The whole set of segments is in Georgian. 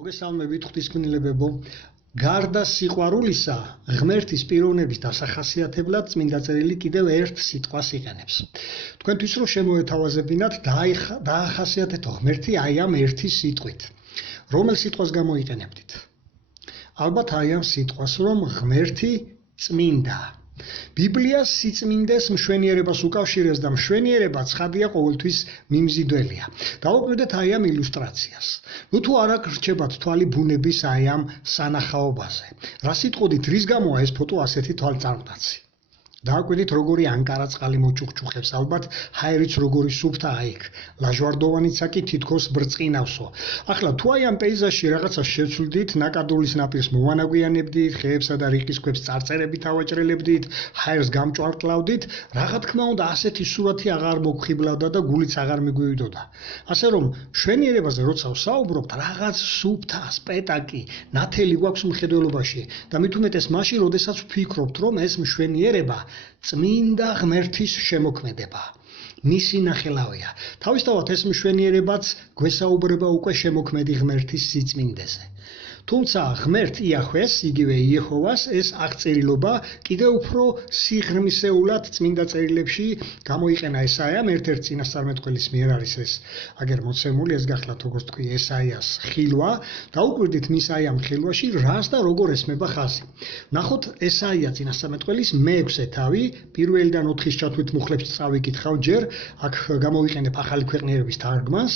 მოგესალმებით ღვთისმშობლებო, გარდა სიყვარულისა, ღმერთის პიროვნების დასახასიათებლად წმინდა წერილი კიდევ ერთ სიტყვას იყენებს. თქვენთვის რომ შემოეთავაზებინათ, დაახასიათეთო ღმერთი აი ამ ერთი სიტყვით. რომელ სიტყვას გამოიყენებდით? ალბათ აი ამ სიტყვას, რომ ღმერთი წმინდა. ბიბლიას სიწმინდეს მშვენიერებას უკავშირებს და მშვენიერება ცხადია ყოველთვის მიმზიდველია. დავუკვირდეთ აი ამ ილუსტრაციას. თუ არ გრჩებათ თვალი ბუნების აი ამ სანახაობაზე. რა სიტყვით, რის გამოა ეს ფოტო ასეთი თვალწარმტაცი? დავუკვირდით როგორი ანკარა წყალი მოჭუხჭუხებს, ალბათ ჰაერიც როგორი სუფთაა იქ. ლაჟვარდოვანიცა კი თითქოს ბრწყინავსო. ახლა თუ აი ამ პეიზაჟში რაღაცა შევცვლიდით, ნაკადულის ნაპირს მოვანაგვიანებდით, ხეებსა და რიყის ქვებს წარწერებით ავაჭრელებდით, ჰაერს გამჭვარტლავდით, რა თქმა უნდა ასეთი სურათი აღარ მოგხიბლავდა და გულიც აღარ მიგვივიდოდა. ასე რომ მშვენიერებაზე როცა ვსაუბრობთ, რაღაც სუფთა, სპეტაკი, ნათელი გვაქვს მხედველობაში და მით უმეტეს მაშინ, როდესაც ვფიქრობთ, რომ ეს მშვენიერება წმინდა ღმერთის შემოქმედება. მისი ნახელავია. თავისთავად ეს მშვენიერებაც გვესაუბრება უკვე შემოქმედი ღმერთის სიწმინდეზე. თუმცა ღმერთ იახვეს, იგივე იეჰოვას ეს აღწერილობა კიდევ უფრო სიღრმისეულად წმინდა წერილებში გამოიყენა. ესაიამ ერთ-ერთ წინასწარმეტყველის მიერ არის ეს აგერ მოცემული, ეს გახლავთ როგორც თქვი ესაიას ხილვა. დაუკვირდით მის აი ამ ხილვაში რას და როგორ ესმება ხაზი. ნახოთ ესაია წინასწარმეტყველის მე-6 თავი, პირველიდან 4-ის ჩათვლით მუხლებს წავიკითხავ ჯერ, აქ გამოვიყენებ ახალი ქვეყნიერების თარგმანს.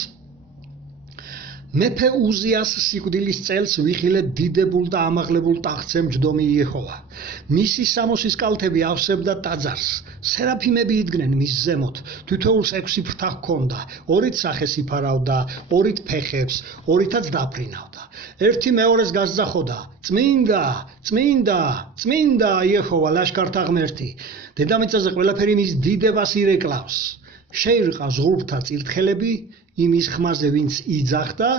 მეფე უზიას სიკვდილის წელს ვიხილეთ დიდებულ და ამაღლებულ ტახტზე მჯდომი იეჰოვა. მისი სამოსის კალთები ავსებდა ტაძარს. სერაფიმები იდგნენ მის ზემოთ. თითოეულს 6 ფრთა ჰქონდა. 2-ით სახეს იფარავდა, 2-ით ფეხებს, 2-ითაც დაფრინავდა. ერთი მეორეს გასძახოდა: წმინდა, წმინდა, წმინდა იეჰოვა ლაშქართა ღმერთი. დედამიწაზე ყველაფერი მის დიდებას ირეკლავს. შეირყა ზღურბთა წირთხელები იმის ხმაზე, ვინც იძახდა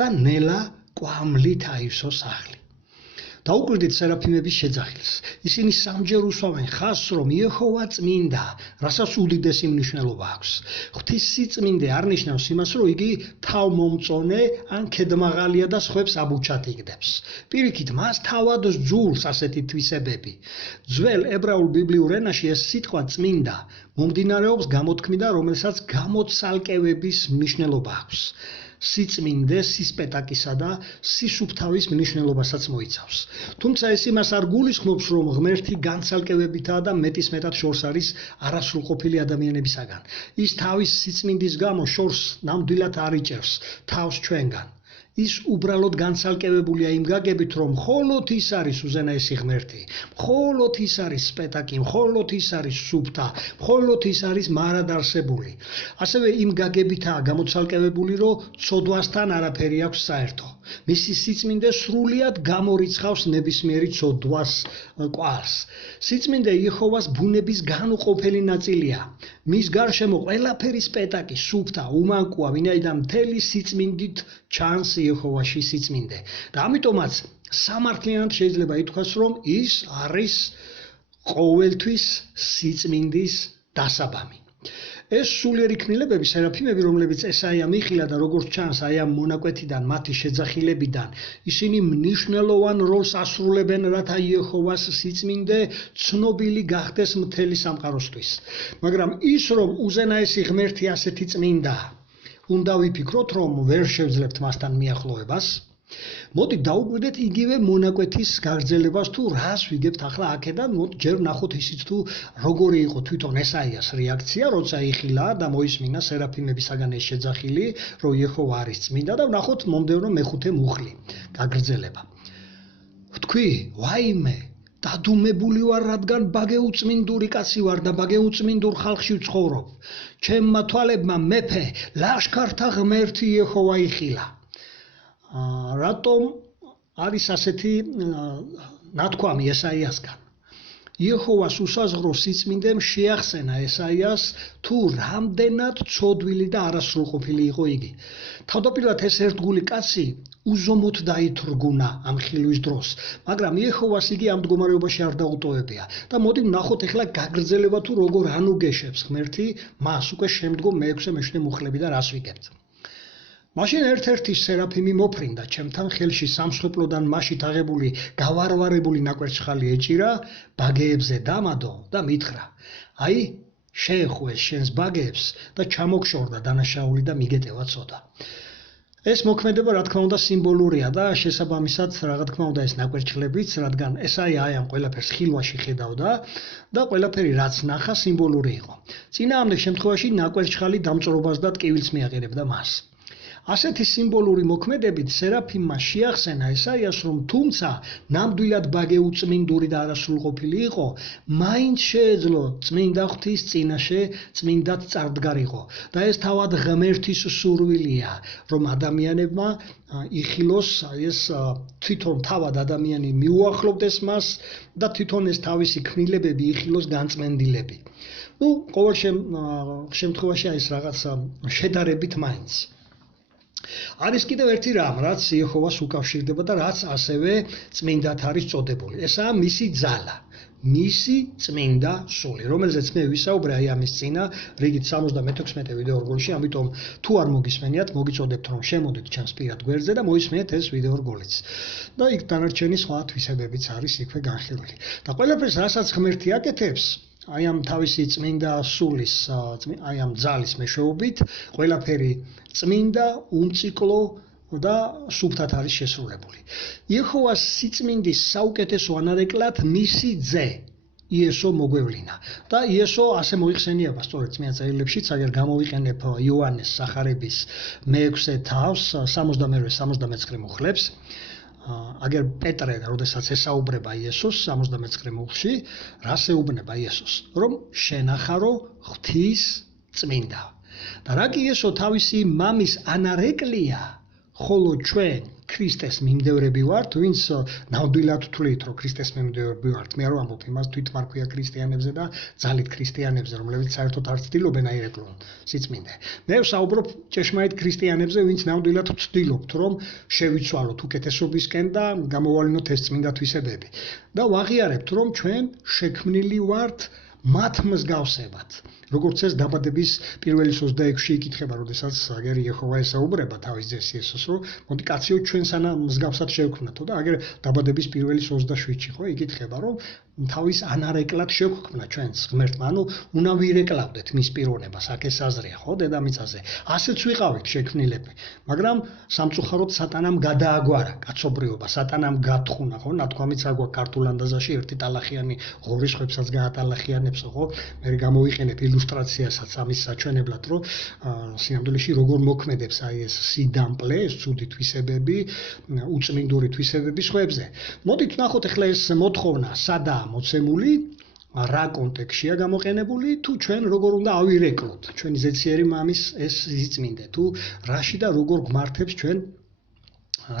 და ნელა კვამლით აივსო სახლი. დაუკვირდით სერაფიმების შეძახილს. ისინი სამჯერ უსვამენ ხაზს, რომ იეჰოვა წმინდა, რასაც უდიდესი მნიშვნელობა აქვს. ღვთის სიწმინდე არ ნიშნავს იმას, რომ იგი თავმომწონე ან ქედმაღალია და სხვებს აბუჩად იგდებს. პირიქით, მას თავად სძულს ასეთი თვისებები. ძველ ებრაულ ბიბლიურ ენაში ეს სიტყვა წმინდა მომდინარეობს გამოთქმიდან, რომელსაც გამოცალკევების მნიშვნელობა აქვს. სიწმინდე, სისპეტაკისა და სისუფთავის მნიშვნელობასაც მოიცავს. თუმცა ეს იმას არ გულისხმობს, რომ ღმერთი განცალკევებითაა და მეტისმეტად შორს არის არასრულყოფილი ადამიანებისაგან. ის თავის სიწმინდის გამო შორს ნამდვილად არ იჭერს თავს ჩვენგან. ის უბრალოდ განცალკევებულია იმ გაგებით, რომ მხოლოდ ის არის უზენაესი ღმერთი, მხოლოდ ის არის სპეტაკი, მხოლოდ ის არის სუფთა, მხოლოდ ის არის მარადარსებული. ასევე იმ გაგებითაა გამოცალკევებული, რომ ცოდვასთან არაფერი აქვს საერთო. მისი სიწმინდე სრულიად გამორიცხავს ნებისმიერი ცოდვას კვალს. სიწმინდე იეჰოვას ბუნების განუყოფელი ნაწილია. მის გარშემო ყველაფერი სპეტაკი, სუფთა, უმანკოა, ვინაიდან მთელი სიწმინდით ჩანს იეჰოვაში სიწმინდე. და ამიტომაც სამართლიანად შეიძლება ითქვას, რომ ის არის ყოველთვის სიწმინდის დასაბამი. ეს სულიერი ქმნილებები, სერაფიმები, რომლებიც ესაიამ იხილა და როგორც ჩანს აი ამ მონაკვეთიდან, მათი შეძახილებიდან, ისინი მნიშვნელოვან როლს ასრულებენ, რათა იეჰოვას სიწმინდე ცნობილი გახდეს მთელი სამყაროსთვის. მაგრამ ის, რომ უზენაესი ღმერთი ასეთი წმინდაა, უნდა ვიფიქროთ, რომ ვერ შევძლებთ მასთან მიახლოებას. მოდი დაუკვირდეთ იგივე მონაკვეთის გაგრძელებას, თუ რას ვიგებთ ახლა აქედან, ჯერ ვნახოთ ისიც, თუ როგორი იყო თვითონ ესაიას რეაქცია, როცა იხილა და მოისმინა სერაფიმებისაგან ეს შეძახილი, რომ იეჰოვა არის წმინდა და ვნახოთ მომდევნო მე-5 მუხლი გაგრძელება. ვთქვი, ვაიმე, დადუმებული ვარ, რადგან ბაგე უწმინდური კაცი ვარ და ბაგე უწმინდურ ხალხში ვცხოვრობ. ჩემმა თვალებმა მეფე, ლაშქართა ღმერთი იეჰოვა იხილა. რატომ არის ასეთი ნათქვამი ესაიასგან? იეჰოვას უსაზღრო სიწმინდემ შეახსენა ესაიას, თუ რამდენად ცოდვილი და არასრულყოფილი იყო იგი. თავდაპირველად ეს ერთგული კაცი უზომოდ დაითრგუნა ამ ხილვის დროს, მაგრამ იეჰოვას იგი ამ მდგომარეობაში არ დაუტოვებია. და მოდი ვნახოთ ახლა გაგრძელება, თუ როგორ ანუგეშებს ღმერთი მას უკვე შემდგომ მე-6 მე-7 მუხლები და რას ვიგებთ. მაშინ ერთ-ერთი სერაფიმი მოფრინდა ჩემთან ხელში სამსხვერპლოდან მაშით აღებული გავარვარებული ნაკვერცხალი ეჭირა, ბაგეებზე დამადო და მითხრა: აი, შეეხუეს შენს ბაგეებს და ჩამოგშორდა დანაშაული და მიგეტევა ცოდა. ეს მოქმედება რა თქმა უნდა სიმბოლურია და შესაბამისად რა თქმა უნდა ეს ნაკვერცხლებიც, რადგან ეს აი ამ ყველაფერს ხილვაში ხედავდა და ყველაფერი რაც ნახა სიმბოლური იყო. წინააღმდეგ შემთხვევაში ნაკვერცხალი დამწვრობას და ტკივილს მიაყენებდა მას. ასეთი სიმბოლური მოქმედებით სერაფიმმა შეახსენა ესაიას, რომ თუმცა ნამდვილად ბაგე უწმინდური და არასრულყოფილი იყო, მაინც შეეძლო წმინდა ღვთის წინაშე წმინდად წარდგარიყო და ეს თავად ღმერთის სურვილია, რომ ადამიანებმა იხილოს ეს თვითონ თავად ადამიანი მიუახლოვდეს მას და თვითონ ეს თავისი ქმნილებები იხილოს განწმენდილები. ყოველ შემთხვევაში ეს რაღაც შედარებით მაინც არის კიდევ ერთი რამ, რაც იეჰოვას უკავშირდება და რაც ასევე წმინდად არის წოდებული. ესაა მისი ძალა, მისი წმინდა სული, რომელზეც მე ვისაუბრე აი ამის წინა რიგით 76 ვიდეო რგოლში, ამიტომ თუ არ მოგისმენიათ, მოგიწოდებთ რომ შემოდეთ ჩემს პირად გვერდზე და მოისმენთ ეს ვიდეო რგოლიც. და იქ დანარჩენი სხვა თვისებებიც არის იქვე განხილული. და ყველაფერს რასაც ღმერთი აკეთებს, აი ამ თავისი წმინდა სულის, აი ამ ძალის მეშვეობით, ყველაფერი წმინდა, უმციკლო და სუფთად არის შესრულებული. იეჰოვას სიწმინდის საუკეთესო ანარეკლად მისი ძე იესო მოგვევლინა და იესო ასე მოიხსენიება სწორედ წმინდა წერილებშიც, აგერ გამოვიყენებ იოანეს სახარების მე-6 თავს 62-69 მუხლებს. აგერ პეტრე, როდესაც ესაუბრება იესოს 69 მუხლში, რას ეუბნება იესოს? რომ შენახარო ღვთის წმინდა. და რა კი იესო თავისი მამის ანარეკლია, ხოლო ჩვენ ქრისტეს მიმდევრები ვართ, ვინც ნამდვილად თვლით, რომ ქრისტეს მიმდევრები ვართ. მე არ ვამბობ იმას, თვითმარქვია ქრისტიანებზე და ძალით ქრისტიანებზე, რომლებიც საერთოდ არ ცდილობენ აირეკლონ სიწმინდე. მე ვსაუბრობ ჭეშმარიტ ქრისტიანებზე, ვინც ნამდვილად ვცდილობთ, რომ შევიცვალოთ უკეთესობისკენ და გამოვალინოთ ეს წმინდა თვისებები. და ვაღიარებთ, რომ ჩვენ შექმნილი ვართ მათ მსგავსებად. როგორც ეს დაბადების პირველი 26-ში იკითხება, როდესაც აგერ იეჰოვა ესაუბრება თავის ძეს იესოს, რომ მოდი კაციო ჩვენ სანამ მსგავსად შევქმნათო და აგერ დაბადების პირველი 27-ში ხო იკითხება, რომ თავის ანარეკლად შევქმნა ჩვენს ღმერთმა, ანუ უნდა ვირეკლავდეთ მის პიროვნებას, აქ ეს აზრია ხო დედამიწაზე. ასეც ვიყავით შექმნილები, მაგრამ სამწუხაროდ სატანამ გადააგვარა კაცობრიობა, სატანამ გათხუნა, ხო, ნათქვამიც აგვაქვს ქართულ ანდაზაში ერთი ტალახიანი ღორის ხვებსაც გაატალახიანებს, ხო, მე გამოვიყენებ ილუსტრაციასაც ამის საჩვენებლად, რომ სინამდვილეში როგორ მოქმედებს აი ეს სიდამპლე, ეს ცუდი თვისებები, უწმინდური თვისებები სხვებზე. მოდით ნახოთ ახლა ეს მოთხოვნა სადაა მოცემული, რა კონტექსტშია გამოყენებული, თუ ჩვენ როგორ უნდა ავირეკლოთ ჩვენი ზეციერი მამის ეს სიწმინდე, თუ რაში და როგორ გვმართებს ჩვენ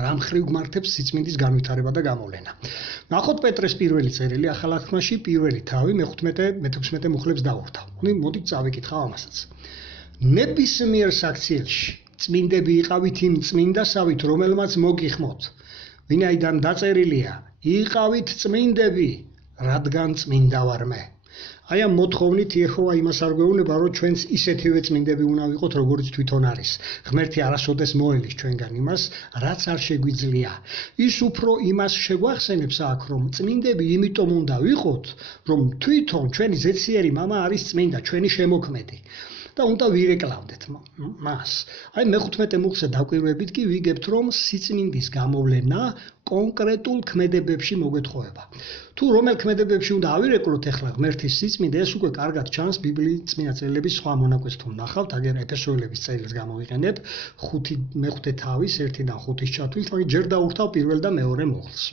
რამ ხრივ გვმართებს სიწმინდის განვითარება და გამოვლენა. ნახოთ პეტრეს პირველი წერილი ახალ აღთქმაში, პირველი თავი მე-16 მუხლებს დავურთავ. მოდით წავიკითხავ ამასაც. ნებისმიერ საქციელში წმინდები იყავით იმ წმინდასავით, რომელმაც მოგიხმოთ, ვინაიდან დაწერილია, იყავით წმინდები, რადგან წმინდა ვარ მე. აი ამ მოთხოვნით იეჰოვა იმას არ გვეუბნება, რომ ჩვენც ისეთივე წმინდები უნდა ვიყოთ, როგორც თვითონ არის. ღმერთი არასოდეს მოელის ჩვენგან იმას, რაც არ შეგვიძლია. ის უფრო იმას შეგვახსენებს აქ, რომ წმინდები იმიტომ უნდა ვიყოთ, რომ თვითონ ჩვენი ზეციერი მამა არის წმინდა, ჩვენი შემოქმედი. და უნდა ვირეკლავდეთ მას. აი მე-15 მუხლზე დაკვირვებით კი ვიგებთ, რომ სიწმინდის გამოვლენა კონკრეტულ ქმედებებში მოგვეთხოვება. თუ რომელ ქმედებებში უნდა ავირეკლოთ ახლა ღმერთის სიწმინდე, ეს უკვე კარგად ჩანს ბიბლიის წმინდა წერილების სხვა მონაკვეთთან ნახავთ, აგერ ეფესოელების წერილს გამოვიყენებ, მე-5 თავის 1-დან 5-ის ჩათვლით, მაგრამ ჯერ დავურთავ პირველ და მეორე მუხლს.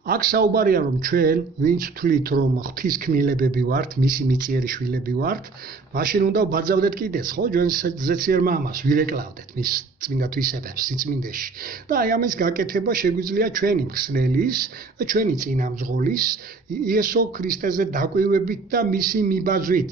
აქ საუბარია, რომ ჩვენ, ვინც ვთვლით, რომ ღვთის ქმნილებები ვართ, მისი მიწიერი შვილები ვართ, მაშინ უნდა ვბაძავდეთ კიდეც, ხო, ჩვენს ზეციერ მამას, ვირეკლავდეთ მის წმინდა თვისებებს სიწმინდეში. და აი ამის გაკეთება შეგვიძლია ჩვენი მხსნელის და ჩვენი წინამძღოლის იესო ქრისტეზე დაკვირვებით და მისი მიბაძვით,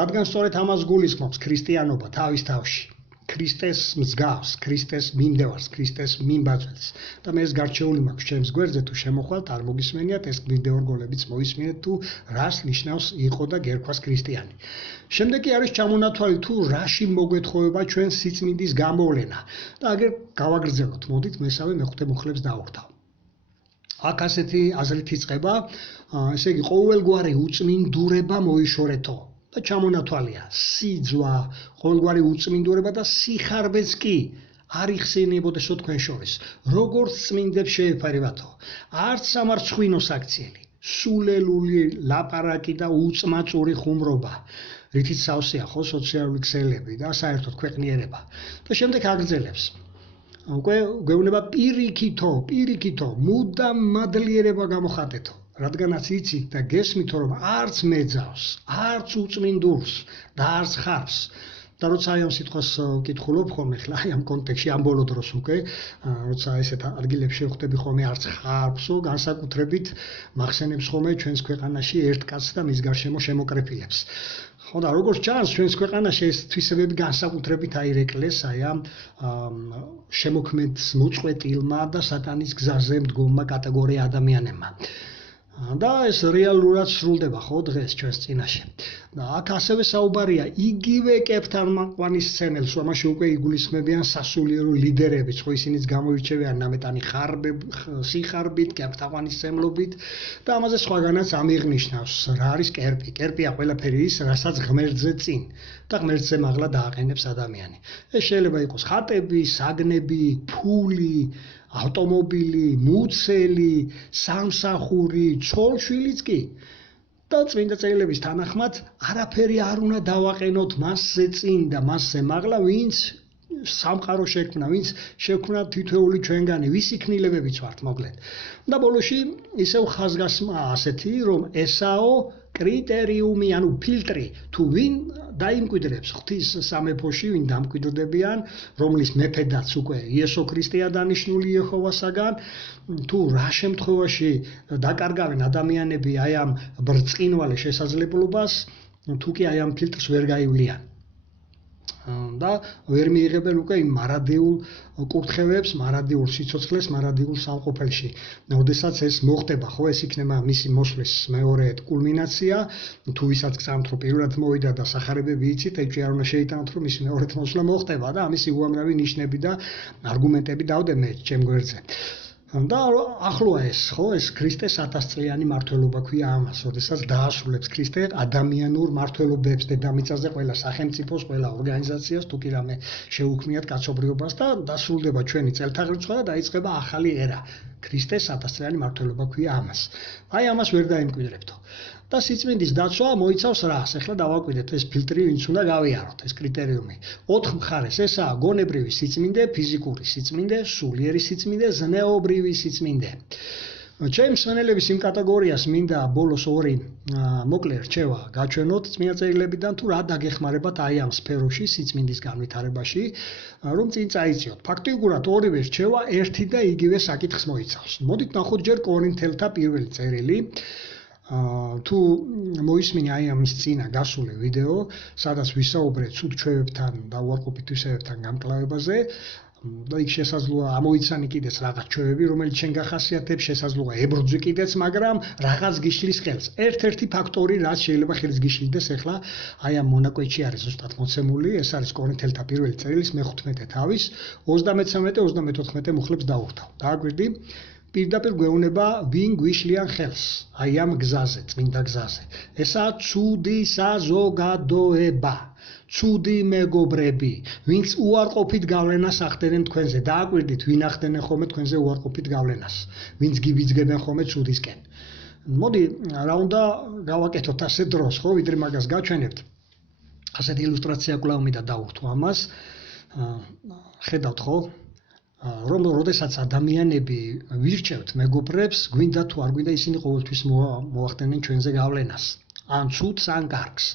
რადგან სწორედ ამას გულისხმობს ქრისტიანობა თავის თავში. ქრისტეს მსგავს, ქრისტეს მიმდევარს, ქრისტეს მიმბაძველს. და მე ეს გარჩეული მაქვს ჩემს გვერდზე თუ შემოხვალთ, არ მოგისმენიათ ეს ვიდეო რგოლებიც მოისმინეთ თუ რას ნიშნავს იყო და გერქვას ქრისტიანი. შემდეგ კი არის ჩამონათვალი თუ რაში მოგვეთხოვება ჩვენ სიწმინდის გამოვლენა და აგერ გავაგრძელოთ. მოდით მესამე მეხუთე მუხლებს დავურთავ. აქ ასეთი აზრით იწყება, ესე იგი ყოველგვარი უწმინდურება მოიშორეთო. და ჩამონათვალია სიძვა, ყოველგვარი უწმინდურება და სიხარბეც კი არ იხსენიებოდესო თქვენ შორის. როგორც წმინდებს შეეფარებათო, არც სამარცხვინო საქციელი, სულელული ლაპარაკი და უწმაწური ხუმრობა, რითიც სავსეა ხო სოციალური ქსელები და საერთოდ ქვეყნიერება. და შემდეგ აგრძელებს. უკვე გვეუბნება პირიქითო, მუდამ მადლიერება გამოხატეთო. რადგანაც იცით და გესმით რომ არც მეძავს, არც უწმინდურს და არც ხარს. და როცა აი ამ სიტყვას ვკითხულობ ხოლმე ხლა აი ამ კონტექსტში ამ ბოლო დროს უკვე, როცა ესეთ ადგილებში შევხვდები ხოლმე არც ხარსო, განსაკუთრებით მახსენებს ხოლმე ჩვენს ქვეყანაში ერთ კაცს და მის გარშემო შემოკრეფილებს. ხო და როგორც ჩანს ჩვენს ქვეყანაში ეს თვისებები განსაკუთრებით აირეკლეს აი ამ შემოქმედს მოწყვეტილმა და სატანის გზაზე მდგომმა კატეგორია ადამიანებმა. და ეს რეალურად სრულდება ხო დღეს ჩვენს წინაშე. და აქ ასევე საუბარია იგივე კეფთარმაყვანის სცენელს, რომელში უკვე იგულისხმებიან სასულიერო ლიდერებიც, ხო ისინიც გამოირჩევიან ნამეტანი სიხარბით, კეფთაყვანისმცემლობით და ამაზე სხვაგანაც ამიღნიშნავს რა არის კერპი. კერპია ყველაფერი ის, რასაც ღმერთზე წინ და ღმერთზე მაღლა დააყენებს ადამიანი. ეს შეიძლება იყოს ხატები, საგნები, ფული, ავტომობილი, მუცელი, სამსახური, ცოლშვილიც კი. და წმინდა წერილების თანახმად არაფერი არ უნდა დავაყენოთ მასზე წინ და მასზე მაღლა, ვინც სამყარო შექმნა, ვინც შექმნა თითოეული ჩვენგანი, ვისი ქნილებებიც ვართ მოკლედ. და ბოლოში ისევ ხაზგასმაა ასეთი, რომ ესაო კრიტერიუმი, ანუ ფილტრი, თუ ვინ დაიმკვიდრებს ღვთის სამეფოში, ვინ დამკვიდრდებიან, რომლის მეფედაც უკვე იესო ქრისტეა დანიშნული იეჰოვასაგან, თუ რა შემთხვევაში დაკარგავენ ადამიანები აი ამ ბრწყინვალე შესაძლებლობას, თუ კი აი ამ ფილტრს ვერ გაივლიან. და ვერ მიიღებენ უკვე იმ მარადიულ კურთხევებს, მარადიულ სიცოცხლეს, მარადიულ სამყოფელში. როდესაც ეს მოხდება, ხო, ეს იქნება მისი მოსვლის მეორე კულმინაცია, თუ ვისაც გწამთ რომ პირველად მოვიდა და სახარებები იცით, ეჭვი არ უნდა შეიტანოთ რომ მისი მეორე მოსვლა მოხდება და ამისი უამრავი ნიშნები და არგუმენტები დავდე მე ჩემ გვერდზე. და ახლოა ეს, ხო, ეს ქრისტეს 1000 წლიანი მართლობა ქვია ამას, როდესაც დაასრულებს ქრისტე ადამიანურ მართლობებს დედამიწაზე ყველა სახელმწიფოს, ყველა ორგანიზაციას, თუ კი რამე შეუქმნიათ კაცობრიობას და დასრულდება ჩვენი წელთაღრიცხვა და დაიწყება ახალი ერა. ქრისტეს 1000 წლიანი მართლობა ქვია ამას. აი ამას ვერ დაიმკვიდრებთო. და სიწმინდის დაცვა მოიცავს რას? ეხლა დავაკვირდეთ ეს ფილტრი, ვინც უნდა გავიაროთ, ეს კრიტერიუმი. 4 მხარეს ესაა გონებრივი სიწმინდე, ფიზიკური სიწმინდე, სულიერი სიწმინდე, ზნეობრივი სიწმინდე. ჩემ მსმენელების იმ კატეგორიას მინდა ბოლოს ორი მოკლე რჩევა გაჩვენოთ წმინდა წერილებიდან თუ რა დაგეხმარებათ აი ამ სფეროში სიწმინდის განვითარებაში, რომ წინ წაიწიოთ. ფაქტიურად ორივე რჩევა ერთი და იგივე საკითხს მოიცავს. მოდით ნახოთ ჯერ კორინთელთა პირველი წერილი. თუ მოისმინე აი ამის წინა გასული ვიდეო, სადაც ვისაუბრეთ ცუდ ჩვევებთან და უარყოფით თვისებებთან გამკლავებაზე, და იქ შესაძლოა ამოიცანი კიდეც რაღაც ჩვევები, რომელიც შენ გახასიათებს, შესაძლოა ებრძვი კიდეც, მაგრამ რაღაც გიშლის ხელს. ერთ-ერთი ფაქტორი, რაც შეიძლება ხელს გიშლიდეს, ეხლა აი ამ მონაკვეთში არის ზუსტად მოცემული, ეს არის კორინთელთა პირველი წერილის მე-15 თავის 33-34 მუხლებს დავურთავ. დააგვირდი? პირდაპირ გვეუბნება ვინ გვიშლიან ხელს აი ამ გზაზე, წმინდა გზაზე. ესაა ცუდი საზოგადოება, ცუდი მეგობრები, ვინც უარყოფით გავლენას ახდენენ თქვენზე. დააკვირდით, ვინ ახდენენ ხოლმე თქვენზე უარყოფით გავლენას, ვინც გიბიძგებენ ხოლმე ცუდისკენ. მოდი, რა უნდა გავაკეთოთ ასე დროს, ხო, ვიდრე მაგას გაჩვენებთ. ასეთი ილუსტრაცია კვლავ მინდა დავურთო ამას. ხედავთ ხო? რომ როდესაც ადამიანები ვირჩევთ მეგობრებს, გვინდა თუ არ გვინდა ისინი ყოველთვის მოახდენენ ჩვენზე გავლენას. ან ცუდს, ან კარგს.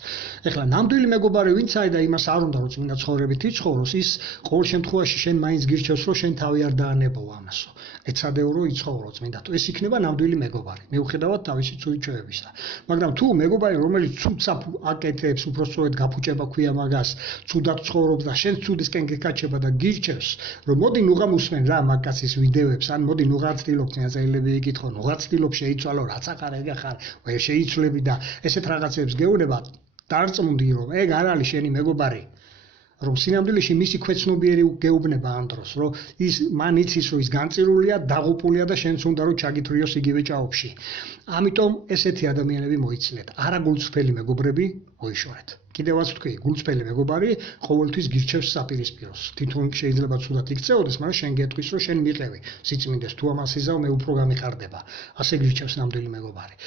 ეხლა ნამდვილი მეგობარი ვინცაა და იმას არ უნდა რომ წმინდა ცხოვრებით იცხოვროს, ის ყოველ შემთხვევაში შენ მაინც გირჩევს რომ შენ თავი არ დაანებო ამასო. ეცადეო რომ იცხოვრო წმინდა თუ ეს იქნება ნამდვილი მეგობარი მიუხედავად თავისი ცუდი ჩვევებისა მაგრამ თუ მეგობარი რომელიც ცუდს აკეთებს უბრალოდ გაფუჭება ქვია მაგას ცუდად ცხოვრობს და შენ ცუდისკენ გეკაჩება და გირჩევს რომ მოდი ნუღა მოსმენ რა მაგაცის ვიდეოებს ან მოდი ნუღა ცდილობს ნაწილები იკითხო ნუღა ცდილობს შეიცვალო რაც აღარ ეგახარ ვერ შეიცვლები და ესეთ რაღაცებს გეუბნება დარწმუნდი რომ ეგ არ არის შენი მეგობარი რომ სინამდვილეში მისი ქვეცნობიერი გეუბნება ამ დროს რომ ის მან იცის რომ ის განწირულია დაღუპულია და შენც უნდა რომ ჩაგითვრიოს იგივე ჭაობში ამიტომ ესეთი ადამიანები მოიცილეთ არა გულწრფელი მეგობრები მოიშორეთ კიდევაც ვთქვი გულწრფელი მეგობარი ყოველთვის გირჩევს საპირისპიროს თვითონ შეიძლება ცუდად იქცეოდეს მაგრამ შენ გეტყვის რომ შენ მიყევი სიწმინდეს თუ ამას იზავ მე უფრო გამიხარდება ასე გირჩევს ნამდვილი მეგობარი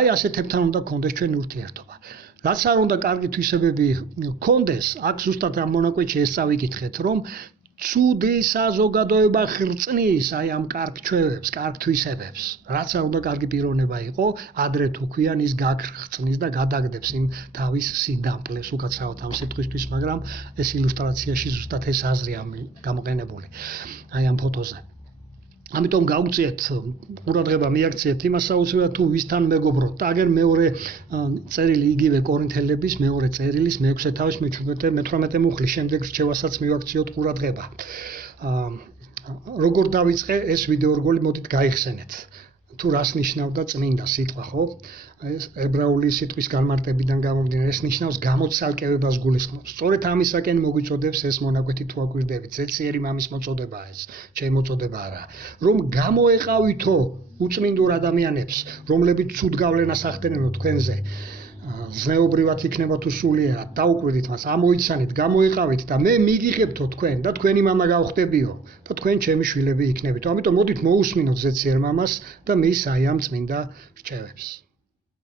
აი ასეთებთან უნდა გქონდეს ჩვენი ურთიერთობა რაც არ უნდა კარგი თვისებები გქონდეს, აქ ზუსტად ამ მონაკვეთში ეს წავიკითხეთ, რომ ცუდი საზოგადოება ხრწნის აი ამ კარგ ჩვევებს, კარგ თვისებებს. რაც არ უნდა კარგი პიროვნება იყო, ადრე თუ ქვიან ის გაგხრწნის და გადაგდებს იმ თავის სიდამპლეს, უკაცრავად ამ სიტყვისთვის, მაგრამ ეს ილუსტრაციაში ზუსტად ეს აზრია გამოყენებული. აი ამ ფოტოზე. ამიტომ გავუწიეთ ყურადღება მიაქციეთ იმას აუცილებლად თუ ვისთან მეგობრობთ. აგერ მეორე წერილი იგივე კორინთელების მეორე წერილის მე-6 თავის მე-18 მუხლის შემდეგ რჩევასაც მივაქციოთ ყურადღება. როგორ დავიწყე ეს ვიდეორგოლი მოდით გაიხსენეთ. თუ რას ნიშნავდა წმინდა სიტყვა, ხო? ეს ებრაული სიტყვის განმარტებიდან გამომდინარე, ეს ნიშნავს გამოცალკევებას გულისხმობს. სწორედ ამისაკენ მოგვიწოდებს ეს მონაკვეთი თუ აკვირდებით. ზეციერი მამის მოწოდებაა ეს, ჩემი მოწოდება არა. რომ გამოეყავითო უწმინდურ ადამიანებს, რომლებიც ცუდ გავლენას ახდენენო თქვენზე. ზნეობრივად იქნება თუ სულიერად, დაუკვირდით მას, ამოიცანით, გამოეყავით და მე მიგიღებთო თქვენ და თქვენი მამა გავხდებიო და თქვენ ჩემი შვილები იქნებითო. ამიტომ მოდით მოусმინოთ ზეციერ მამას და მის აი ამ წმინდა რჩევებს.